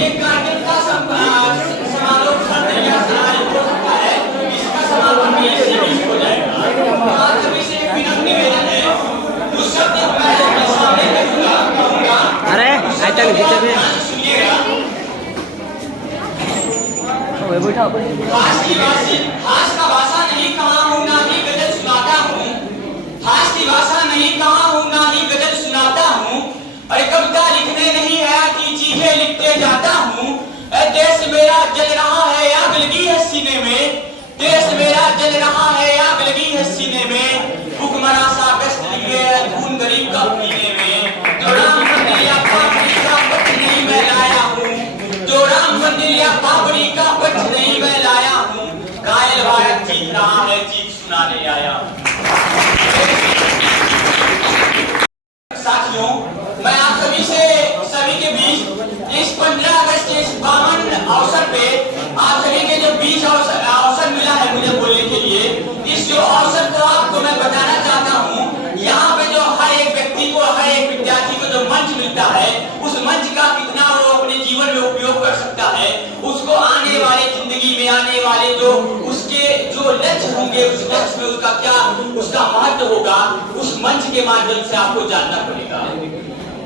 एक कार्यक्रम का समारोह हो सकता है, इसका समापन भी इसी बीच हो जाएगा। आज सभी से एक विनम्र निवेदन है, उस शब्द मैं आपके सामने कहूंगा, अरे आइटा नहीं खींचे भी सुनिएगा। हास का भाषा नहीं कहाँ हूँ ना ही गजल सुनाता हूँ, हास की भाषा नहीं कहाँ हूँ ना ही गजल सुनाता हूँ। अरे कविता लिखने नहीं है कि चीखें लिखते जाता हूँ। देश मेरा जल रहा है आग लगी है सीने में, देश मेरा जल रहा है आग लगी है सीने में। भूखमरा सा कष्ट लिए खून गरीब का पीने में। जो राम मंदिर या पापड़ी का पक्ष नहीं मैं लाया हूँ, जो राम मंदिर या पापड़ी का पक्ष नहीं मैं लाया हूँ। कायल भारत जीत रहा है, जीत सुनाने आया हूँ। साथियों, मैं आप सभी के बीच इस 15 अगस्त के इस पावन अवसर पे आप सभी के जो बीच अवसर मिला है मुझे बोलने के लिए, इस जो अवसर को आपको मैं बताना चाहता हूँ। यहाँ पे जो हर एक व्यक्ति को, हर एक विद्यार्थी को जो मंच मिलता है, उस मंच का कितना वो अपने जीवन में उपयोग कर सकता है, उसको आने वाले जिंदगी में आने वाले जो उसके जो लक्ष्य होंगे, उस लक्ष्य में उसका क्या उसका महत्व होगा, उस मंच के माध्यम से आपको जानना पड़ेगा।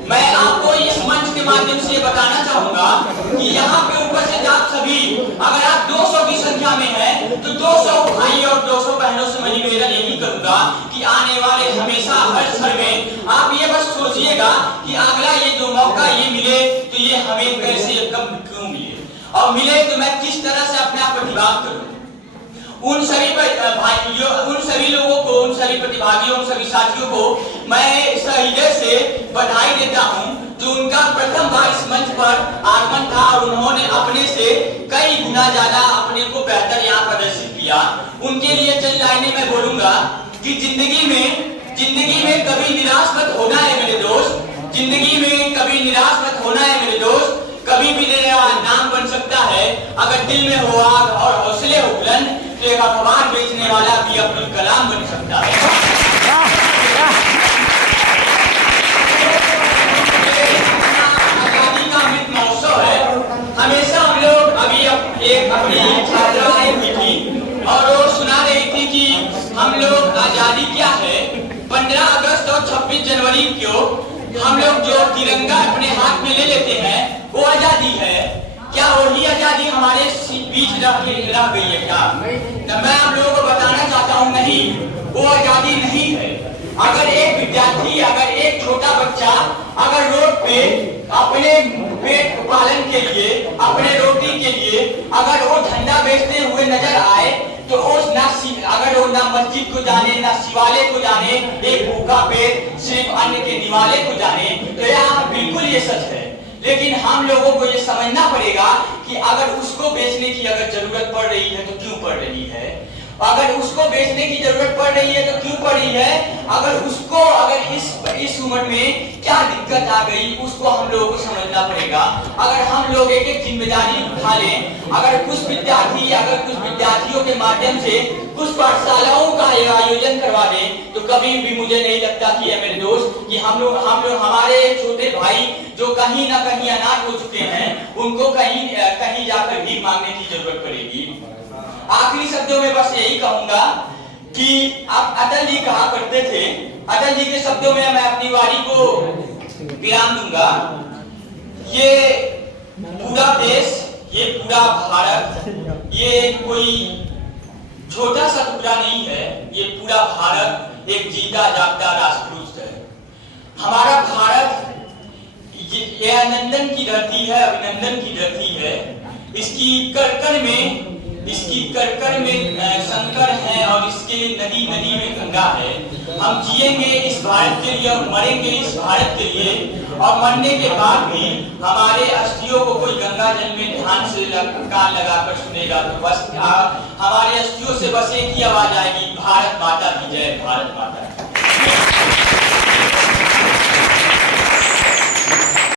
मैं आपको इस मंच के माध्यम से बताना चाहूंगा कि यहाँ पे उपस्थित आप सभी, अगर आप 200 की संख्या में हैं, तो 200 भाई और 200 बहनों से मैं निवेदन यही करूंगा कि आने वाले हमेशा हर क्षण में आप ये बस सोचिएगा कि अगला ये जो मौका ये मिले तो ये हमें कैसे कब क्यों मिले, और मिले तो मैं किस तरह से अपने आप प्रतिभाग करूं। उन सभी भाइयों, उन सभी लोगों को, उन सभी प्रतिभागियों, उन सभी साथियों को मैं हृदय से बधाई देता हूं जो उनका प्रथम बार इस मंच पर आगमन था और उन्होंने अपने से कई गुना ज्यादा अपने को बेहतर यहाँ प्रदर्शित किया। उनके लिए चंद लाइनें मैं बोलूंगा कि जिंदगी में कभी निराश मत होना है मेरे दोस्त, जिंदगी में कभी निराश मत होना है मेरे दोस्त। कभी भी तेरा नाम बन सकता है अगर दिल में हो आग और हौसले हो बुलंद, तो एक अखबार बेचने वाला भी अब्दुल कलाम बन सकता है। आजादी का अमृत महोत्सव है। हमेशा हम लोग अभी एक अपनी छात्रा आई हुई थी और वो सुना रही थी कि हम लोग आजादी क्या है। 15 अगस्त और 26 जनवरी को हम लोग जो तिरंगा अपने हाथ में ले लेते हैं वो आजादी है। क्या वही आजादी हमारे बीच रह गई है क्या? मैं आप लोगों को बताना चाहता हूँ, नहीं, वो आजादी नहीं है। अगर एक विद्यार्थी, अगर एक छोटा बच्चा अगर रोड पे अपने पेट पालन के लिए, अपने रोटी के लिए अगर वो झंडा बेचते हुए नजर आए तो अगर वो ना मस्जिद को जाने, ना शिवालय को जाने, एक भूखा पेट सिर्फ अन्न के दिवाले को जाने, तो यहाँ बिल्कुल ये सच है। लेकिन हम लोगों को ये समझना पड़ेगा कि अगर उसको बेचने की अगर जरूरत पड़ रही है तो क्यों पड़ रही है, अगर उसको बेचने की जरूरत पड़ रही है तो क्यों पड़ रही है, अगर उसको इस उम्र में क्या दिक्कत आ गई उसको हम लोगों को समझना पड़ेगा। अगर हम लोग एक एक जिम्मेदारी उठा लें, अगर कुछ विद्यार्थियों के माध्यम से कुछ पाठशालाओं का आयोजन करवा दें, तो कभी भी मुझे नहीं लगता कि है मेरे दोस्त कि हम लोग हमारे छोटे भाई जो कहीं ना कहीं अनाथ हो चुके हैं उनको कहीं जाकर भीख मांगने की जरूरत पड़ेगी। आखिरी शब्दों में बस यही कहूंगा कि आप अटल जी कहा करते थे, अटल जी के शब्दों में मैं अपनी वाणी को विराम दूंगा। ये पूरा देश, ये पूरा भारत, ये कोई छोटा सा टुकड़ा नहीं है, ये पूरा भारत एक जीता जागता राष्ट्रपुरुष है। हमारा भारत ये अभिनंदन की धरती है, अभिनंदन की धरती है। इसकी करकर में शंकर है और इसके नदी में गंगा है। हम जिएंगे इस भारत के लिए और मरेंगे इस भारत के लिए, और मरने के बाद भी हमारे अस्थियों को कोई गंगा जल में ध्यान से कान लगाकर सुनेगा तो बस हमारे अस्थियों से बस एक ही आवाज आएगी, भारत माता की जय, भारत माता की।